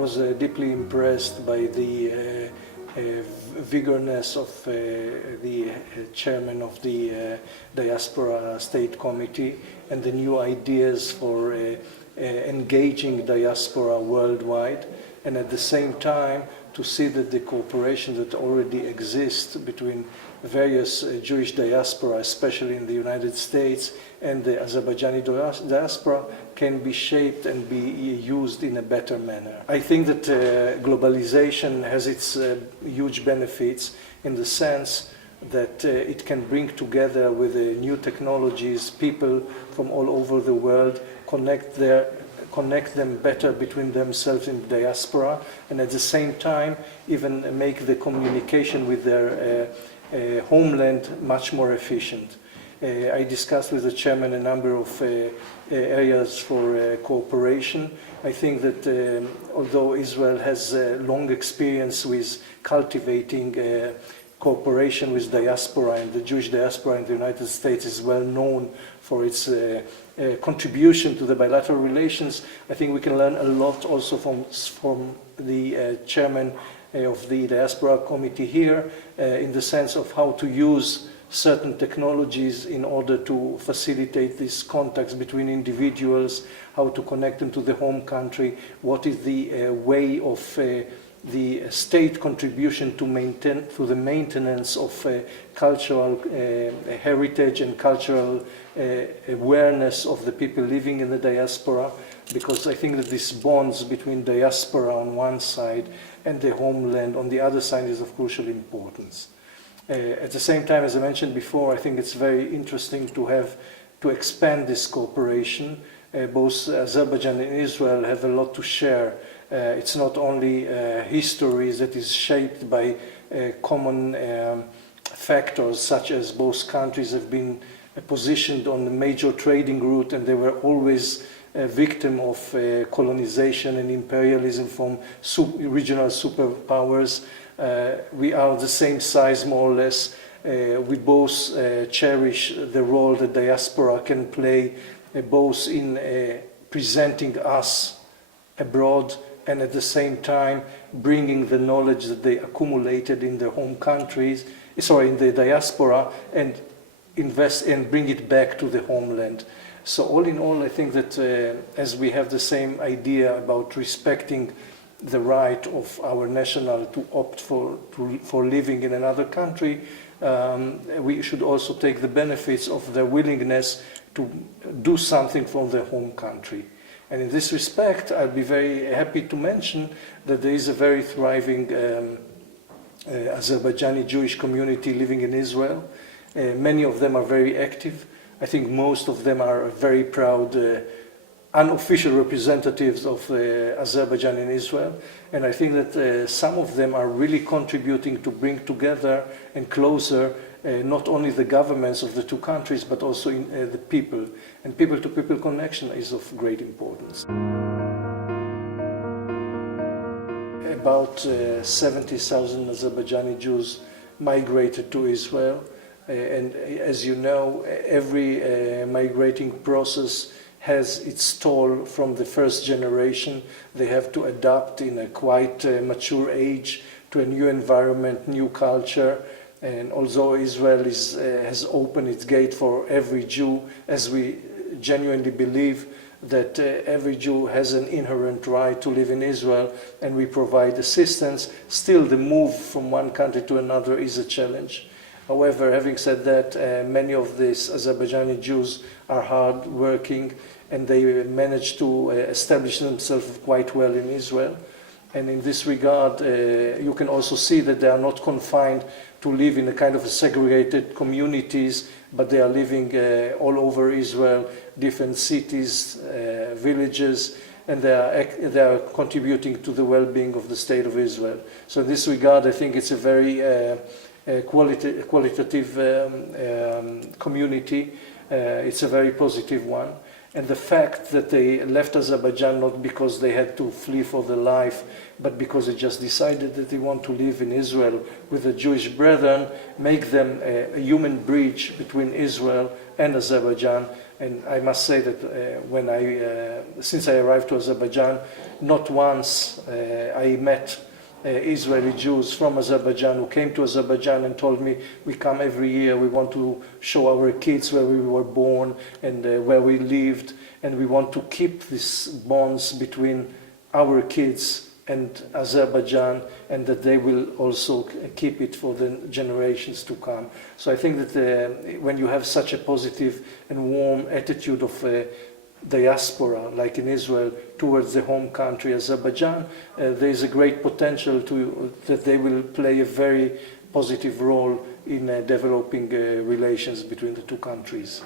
was deeply impressed by the vigorous of the chairman of the Diaspora State Committee and the new ideas for engaging diaspora worldwide, and at the same time to see that the cooperation that already exists between various Jewish diaspora, especially in the United States, and the Azerbaijani diaspora can be shaped and be used in a better manner. I think that globalization has its huge benefits in the sense that it can bring together with new technologies people from all over the world, connect them better between themselves in diaspora, and at the same time even make the communication with their homeland much more efficient. I discussed with the chairman a number of areas for cooperation. I think that although Israel has long experience with cultivating cooperation with diaspora, and the Jewish diaspora in the United States is well known for its contribution to the bilateral relations, I think we can learn a lot also from the chairman of the Diaspora Committee here in the sense of how to use certain technologies in order to facilitate these contacts between individuals, how to connect them to the home country, what is the way of the state contribution to the maintenance of cultural heritage and cultural awareness of the people living in the diaspora, because I think that these bonds between diaspora on one side and the homeland on the other side is of crucial importance. At the same time, as I mentioned before, I think it's very interesting to expand this cooperation. Both Azerbaijan and Israel have a lot to share. It's not only history that is shaped by common factors, such as both countries have been positioned on the major trading route, and they were always a victim of colonization and imperialism from regional superpowers. We are the same size, more or less. We both cherish the role that diaspora can play, both in presenting us abroad and at the same time bringing the knowledge that they accumulated in their home countries, in the diaspora, and invest and bring it back to the homeland. So all in all, I think that as we have the same idea about respecting the right of our national to opt for living in another country, we should also take the benefits of their willingness to do something from their home country. And in this respect, I'll be very happy to mention that there is a very thriving Azerbaijani Jewish community living in Israel. Many of them are very active. I think most of them are very proud unofficial representatives of Azerbaijan in Israel, and I think that some of them are really contributing to bring together and closer not only the governments of the two countries but also the people, and people-to-people connection is of great importance. About 70,000 Azerbaijani Jews migrated to Israel, and as you know, every migrating process has its toll from the first generation. They have to adapt in a quite mature age to a new environment, new culture. And although Israel has opened its gate for every Jew, as we genuinely believe that every Jew has an inherent right to live in Israel, and we provide assistance, still the move from one country to another is a challenge. However, having said that, many of these Azerbaijani Jews are hard-working, and they manage to establish themselves quite well in Israel. And in this regard, you can also see that they are not confined to live in a kind of segregated communities, but they are living all over Israel, different cities, villages, and they are contributing to the well-being of the state of Israel. So in this regard, I think it's a very qualitative community. It's a very positive one. And the fact that they left Azerbaijan not because they had to flee for their life, but because they just decided that they want to live in Israel with the Jewish brethren, make them a human bridge between Israel and Azerbaijan. And I must say that since I arrived to Azerbaijan, not once I met Israeli Jews from Azerbaijan who came to Azerbaijan and told me, we come every year, we want to show our kids where we were born and where we lived, and we want to keep these bonds between our kids and Azerbaijan, and that they will also keep it for the generations to come. So I think that when you have such a positive and warm attitude of diaspora, like in Israel, towards the home country, Azerbaijan, there is a great potential that they will play a very positive role in developing relations between the two countries.